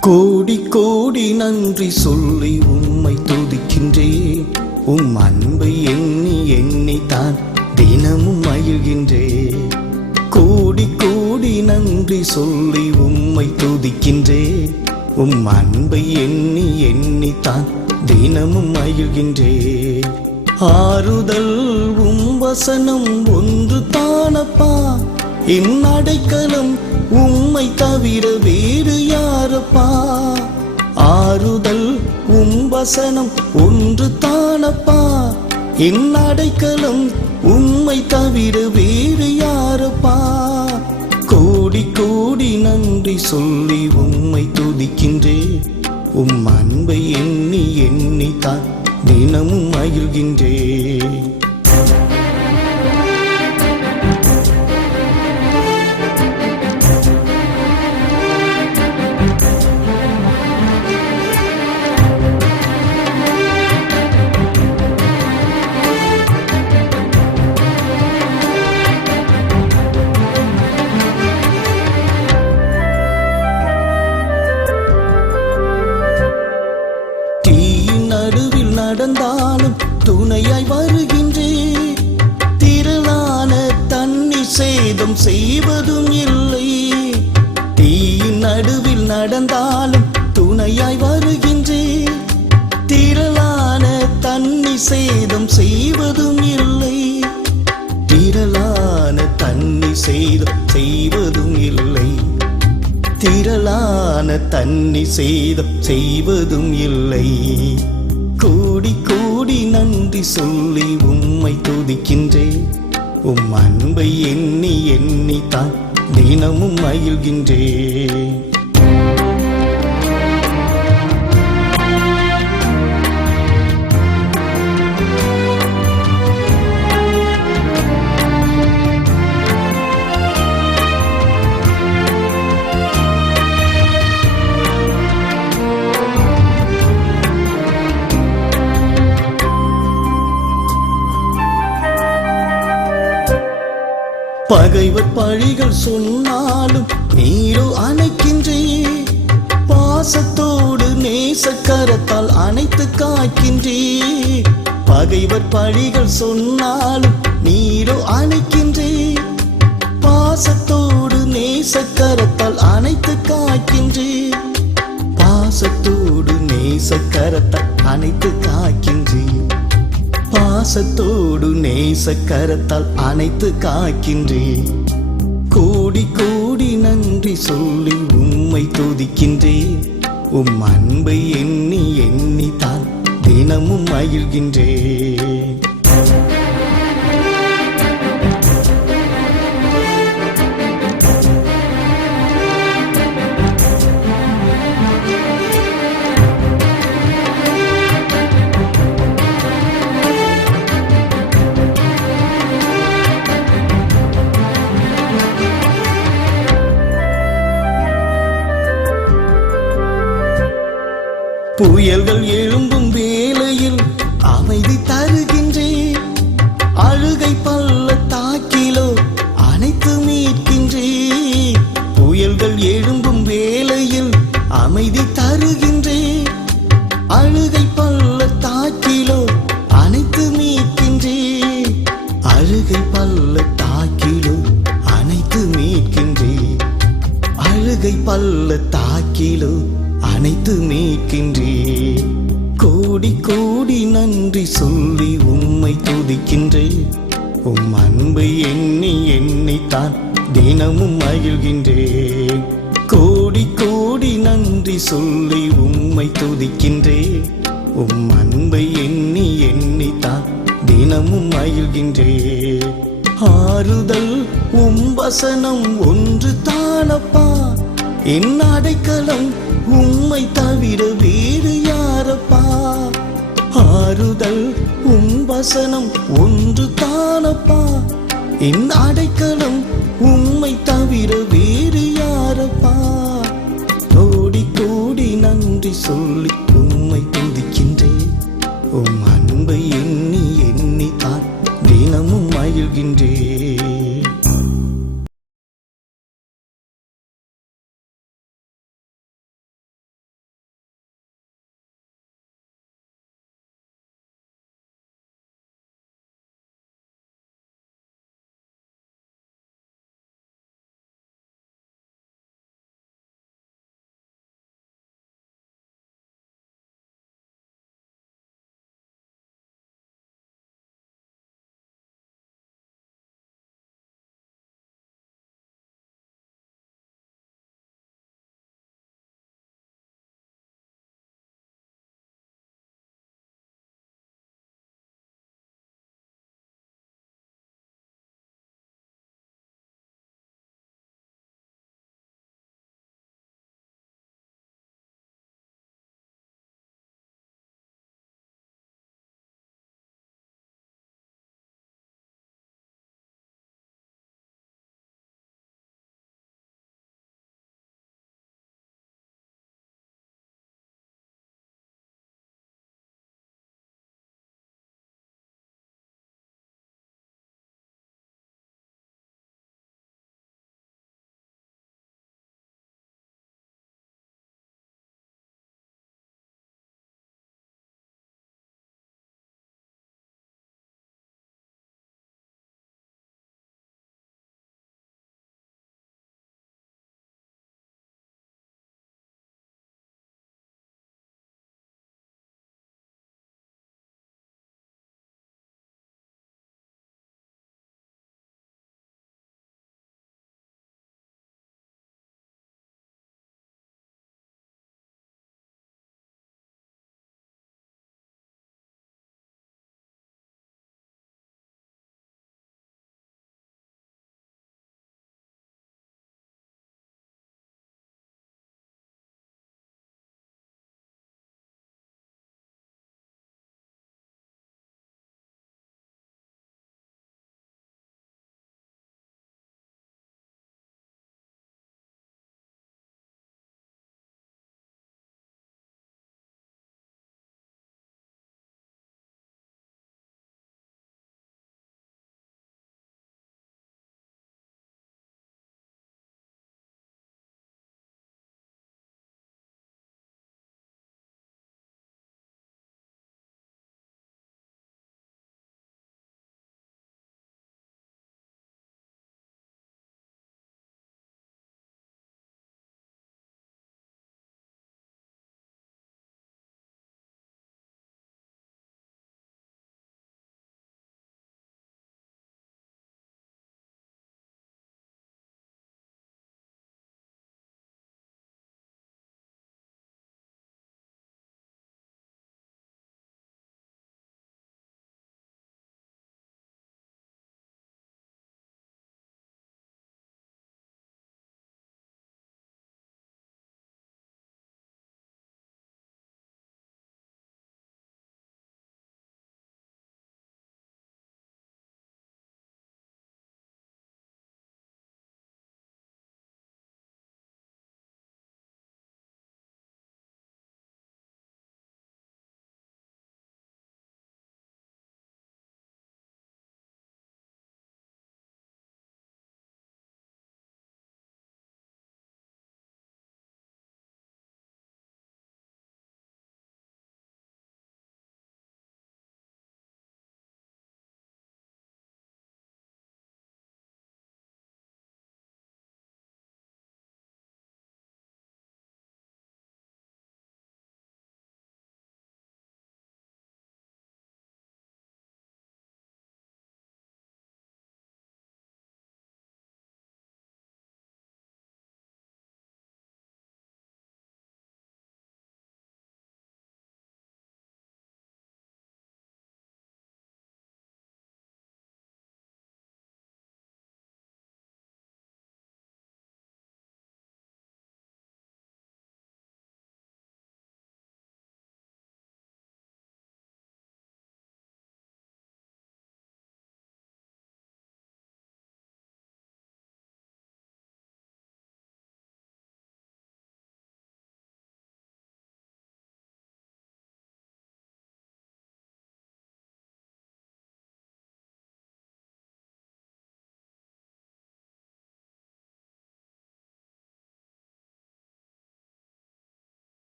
கோடி கோடி நன்றி சொல்லி உம்மை துதிக்கின்றேன். உம் அன்பை எண்ணி எண்ணித்தான் தினமும் மகிழ்கின்றேன். கோடி கோடி நன்றி சொல்லி உம்மை துதிக்கின்றேன். உம் அன்பை எண்ணி எண்ணித்தான் தினமும் மகிழ்கின்றேன். ஆறுதல் உம் வசனம் ஒன்று தானப்பா. என் அடைக்கலம் உம்மை தவிர வேறு யாரப்பா? ஆறுதல் உம் வசனம் ஒன்று தானப்பா? என் அடைக்கலம் உம்மை தவிர வேறு யாரப்பா? கோடி கோடி நன்றி சொல்லி உம்மை துதிக்கின்றேன். உம் அன்பை எண்ணி எண்ணித்தான் தினமும் மகிழ்கின்றேன். சேதம் செய்வதும் இல்லை. தீயின் நடுவில் நடந்தாலும் துணையாய் வருகின்றே திரளான தண்ணி சேதம் செய்வதும் இல்லை. திரளான தண்ணி சேதம் செய்வதும் இல்லை. திரளான தண்ணி சேதம் செய்வதும் இல்லை. கூடி கூடி நன்றி சொல்லி உம்மை துதிக்கின்றேன். உம் அன்பை எண்ணி எண்ணித்தான் தினமும் மகிழ்கின்றேன். பகைவர் பழிகள் சொன்னாலும் நீரோ அணைக்கின்றே. பாசத்தோடு நேசக்கரத்தால் அணைத்து காக்கின்றே. பகைவர் பழிகள் சொன்னாலும் நீரோ அணைக்கின்றே. பாசத்தோடு நேசக்கரத்தால் அணைத்து காக்கின்றே. பாசத்தோடு நேசக்கரத்தால் அனைத்து காக்கின்றே. பாசத்தோடு நேசக்கரத்தால் அனைத்து காக்கின்றே. கோடி கோடி நன்றி சொல்லி உம்மை துதிக்கின்றே. உம் அன்பை எண்ணி எண்ணித்தான் தினமும் மகிழ்கின்றேன் புயல்கள் எழும்பும் வேளையில் அமைதி தருகின்றேன். அழுகை பள்ள தாக்கிலோ அனைத்து மீட்கின்றேன். புயல்கள் எழும்பும் வேளையில் அமைதி தருகின்றே அழுகை பள்ள தாக்கிலோ அனைத்து மீட்கின்றேன். அழுகை பல்ல தாக்கிலோ அனைத்து மீட்கின்றேன். அழுகை பள்ள தாக்கிலோ அனைத்து மீட்கின்றே கோடி கோடி நன்றி சொல்லி உம்மை துதிக்கின்றேன். உம் அன்பை எண்ணி எண்ணித்தான் தினமும் மகிழ்கின்றேன். கோடி கோடி நன்றி சொல்லி உம்மை துதிக்கின்றேன். உம் அன்பை எண்ணி எண்ணித்தான் தினமும் மகிழ்கின்றேன். ஆறுதல் உம் வசனம் ஒன்று தானப்பா. என் அடைக்கலம் உம்மை தவிர வேறு யாரப்பா? ஆறுதல் உம் வசனம் ஒன்று தானப்பா? என் அடைக்கலம் உம்மை தவிர வேறு யாரப்பா? கோடி கோடி நன்றி சொல்லி உம்மை துதிக்கின்றேன். உம் அன்பை எண்ணி எண்ணி தான் தினமும் மகிழ்கின்றேன்.